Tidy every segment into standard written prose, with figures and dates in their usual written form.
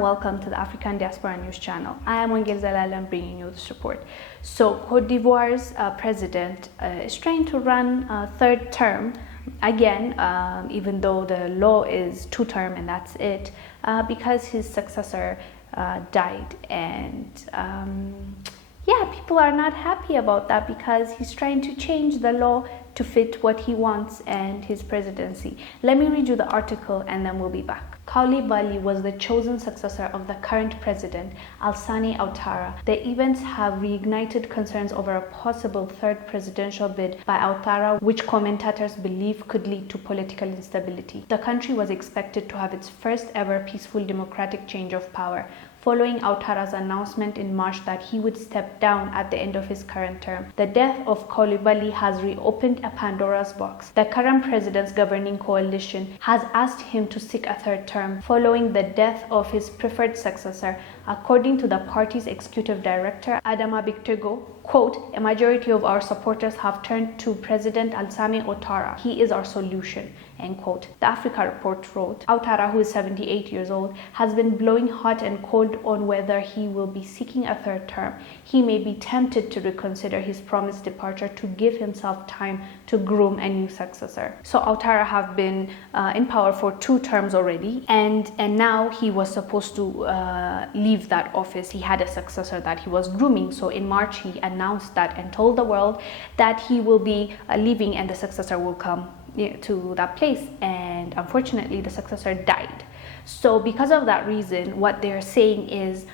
welcome to the African Diaspora News Channel. I am Wongel Zelalem bringing you this report. So, Cote d'Ivoire's president is trying to run a third term again, even though the law is 2 term and that's it, because his successor died. And yeah, people are not happy about that because he's trying to change the law to fit what he wants and his presidency. Let me read you the article and then we'll be back. Coulibaly was the chosen successor of the current president, Alassane Ouattara. The events have reignited concerns over a possible third presidential bid by Ouattara, which commentators believe could lead to political instability. The country was expected to have its first ever peaceful democratic change of power, following Ouattara's announcement in March that he would step down at the end of his current term. The death of Coulibaly has reopened a Pandora's box. The current president's governing coalition has asked him to seek a third term following the death of his preferred successor. According to the party's executive director, Adama Bictego, quote, "A majority of our supporters have turned to President Alassane Ouattara. He is our solution," end quote. The Africa Report wrote, Ouattara, who is 78 years old, has been blowing hot and cold on whether he will be seeking a third term. He may be tempted to reconsider his promised departure to give himself time to groom a new successor. So Ouattara have been in power for 2 terms already, and now he was supposed to leave that office. He had a successor that he was grooming. So in March he announced that and told the world that he will be leaving and the successor will come to that place, and unfortunately the successor died. So because of that reason, what they're saying is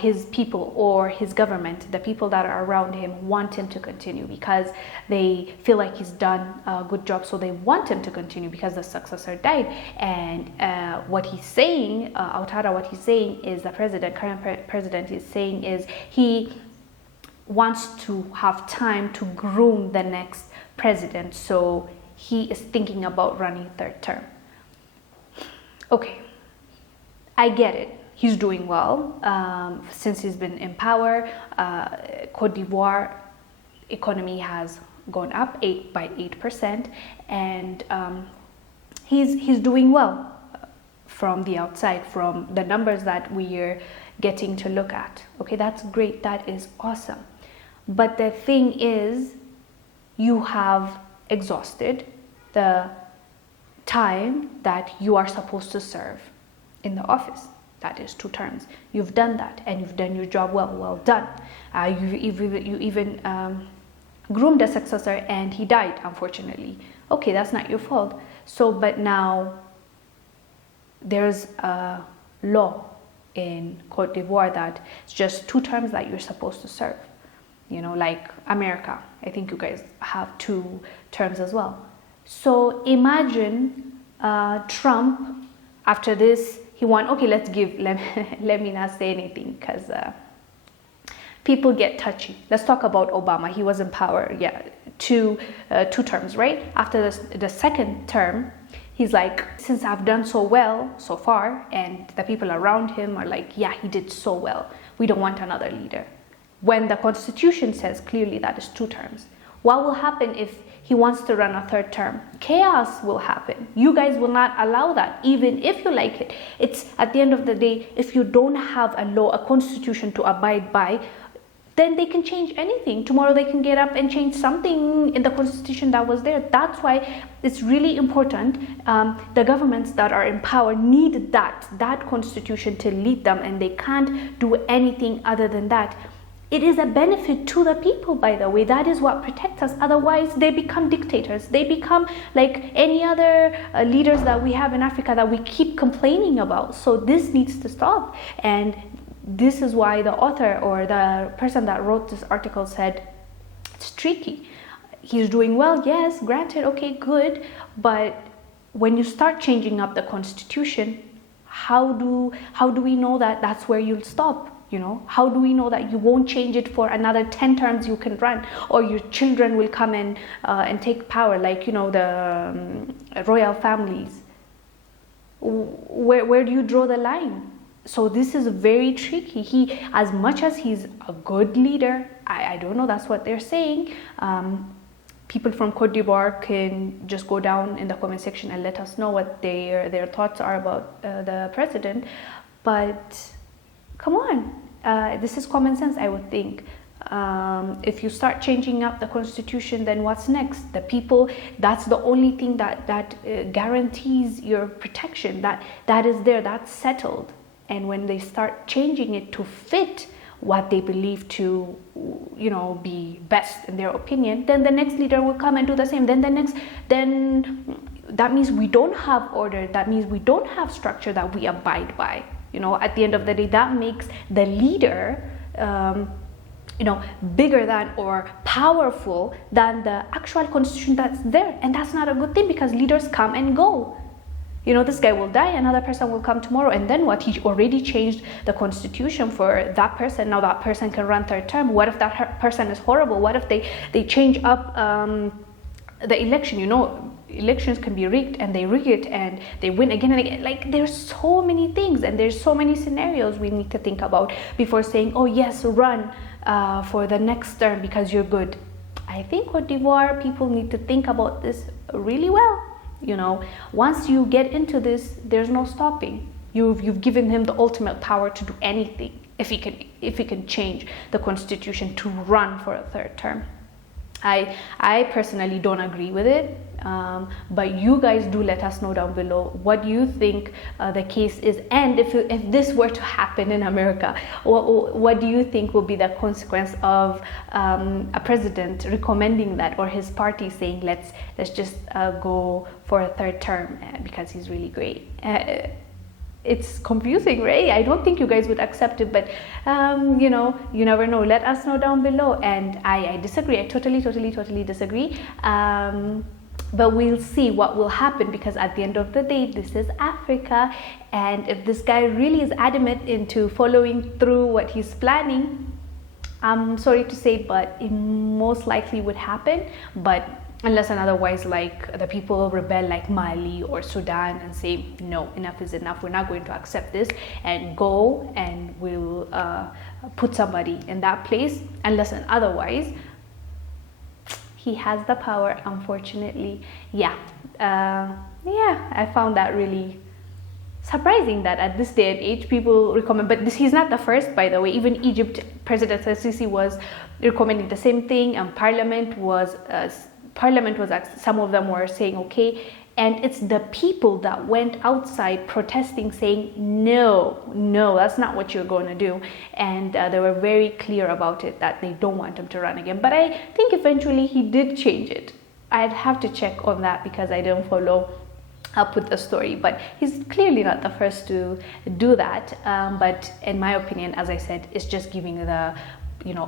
his people or his government, the people that are around him, want him to continue because they feel like he's done a good job, so they want him to continue because the successor died. And what he's saying, Ouattara, what he's saying is the current president is saying is he wants to have time to groom the next president, so he is thinking about running third term. Okay, I get it. He's doing well since he's been in power. Cote d'Ivoire economy has gone up by 8%, and he's doing well from the outside, from the numbers that we're getting to look at. Okay, that's great. That is awesome. But the thing is, you have exhausted the time that you are supposed to serve in the office. That is 2 terms. You've done that and you've done your job well done. You even groomed a successor and he died, unfortunately. Okay, that's not your fault. So, but now there's a law in Cote d'Ivoire that it's just 2 terms that you're supposed to serve. You know, like America. I think you guys have 2 terms as well. So imagine Trump, after this, he won. Okay, let me not say anything because people get touchy. Let's talk about Obama. He was in power, 2 terms, right? After the second term, he's like, since I've done so well so far, and the people around him are like, yeah, he did so well, we don't want another leader. When the Constitution says clearly that is 2 terms. What will happen if he wants to run a third term? Chaos will happen. You guys will not allow that, even if you like it. It's at the end of the day, if you don't have a law, a constitution to abide by, then they can change anything. Tomorrow they can get up and change something in the constitution that was there. That's why it's really important. The governments that are in power need that constitution to lead them, and they can't do anything other than that. It is a benefit to the people, by the way. That is what protects us. Otherwise, they become dictators. They become like any other leaders that we have in Africa that we keep complaining about. So this needs to stop. And this is why the author or the person that wrote this article said it's tricky. He's doing well, yes, granted, okay, good. But when you start changing up the constitution, how do we know that that's where you'll stop? You know, how do we know that you won't change it for another 10 terms you can run, or your children will come in and take power, like, you know, the royal families? Where do you draw the line? So this is very tricky. He, as much as he's a good leader, I don't know, that's what they're saying. People from Cote d'Ivoire can just go down in the comment section and let us know what their thoughts are about the president. But come on, this is common sense, I would think. If you start changing up the constitution, then what's next? The people, that's the only thing that guarantees your protection, that is there, that's settled. And when they start changing it to fit what they believe to, be best in their opinion, then the next leader will come and do the same. Then that means we don't have order. That means we don't have structure that we abide by. At the end of the day, that makes the leader, bigger than or powerful than the actual constitution that's there. And that's not a good thing, because leaders come and go. This guy will die, another person will come tomorrow, and then what? He already changed the constitution for that person. Now that person can run third term. What if that person is horrible? What if they change up the election? Elections can be rigged, and they rig it and they win again and again. Like, there's so many things and there's so many scenarios we need to think about before saying, oh yes, run for the next term because you're good. I think Cote d'Ivoire people need to think about this really well. Once you get into this, there's no stopping. You've given him the ultimate power to do anything if he can change the constitution to run for a third term. I personally don't agree with it, but you guys do let us know down below what you think the case is, and if this were to happen in America, what do you think will be the consequence of a president recommending that, or his party saying let's just go for a third term because he's really great? It's confusing, right? I don't think you guys would accept it, but you never know. Let us know down below. And I disagree. I totally disagree. But we'll see what will happen, because at the end of the day, this is Africa, and if this guy really is adamant into following through what he's planning, I'm sorry to say, but it most likely would happen. But unless and otherwise, like the people rebel like Mali or Sudan and say, no, enough is enough, we're not going to accept this, and go and we'll put somebody in that place. Unless and otherwise, he has the power, unfortunately. I found that really surprising that at this day and age people recommend, but he's not the first, by the way. Even Egypt, President Sisi was recommending the same thing, and Parliament was some of them were saying okay, and it's the people that went outside protesting, saying no, that's not what you're going to do, and they were very clear about it, that they don't want him to run again. But I think eventually he did change it. I'd have to check on that because I didn't follow up with the story, but he's clearly not the first to do that. But in my opinion, as I said, it's just giving the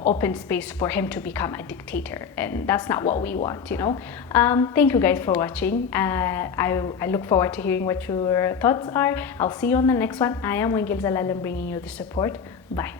open space for him to become a dictator, and that's not what we want. Thank you guys for watching. I look forward to hearing what your thoughts are. I'll see you on the next one. I am Wongel Zelalem, bringing you the support. Bye.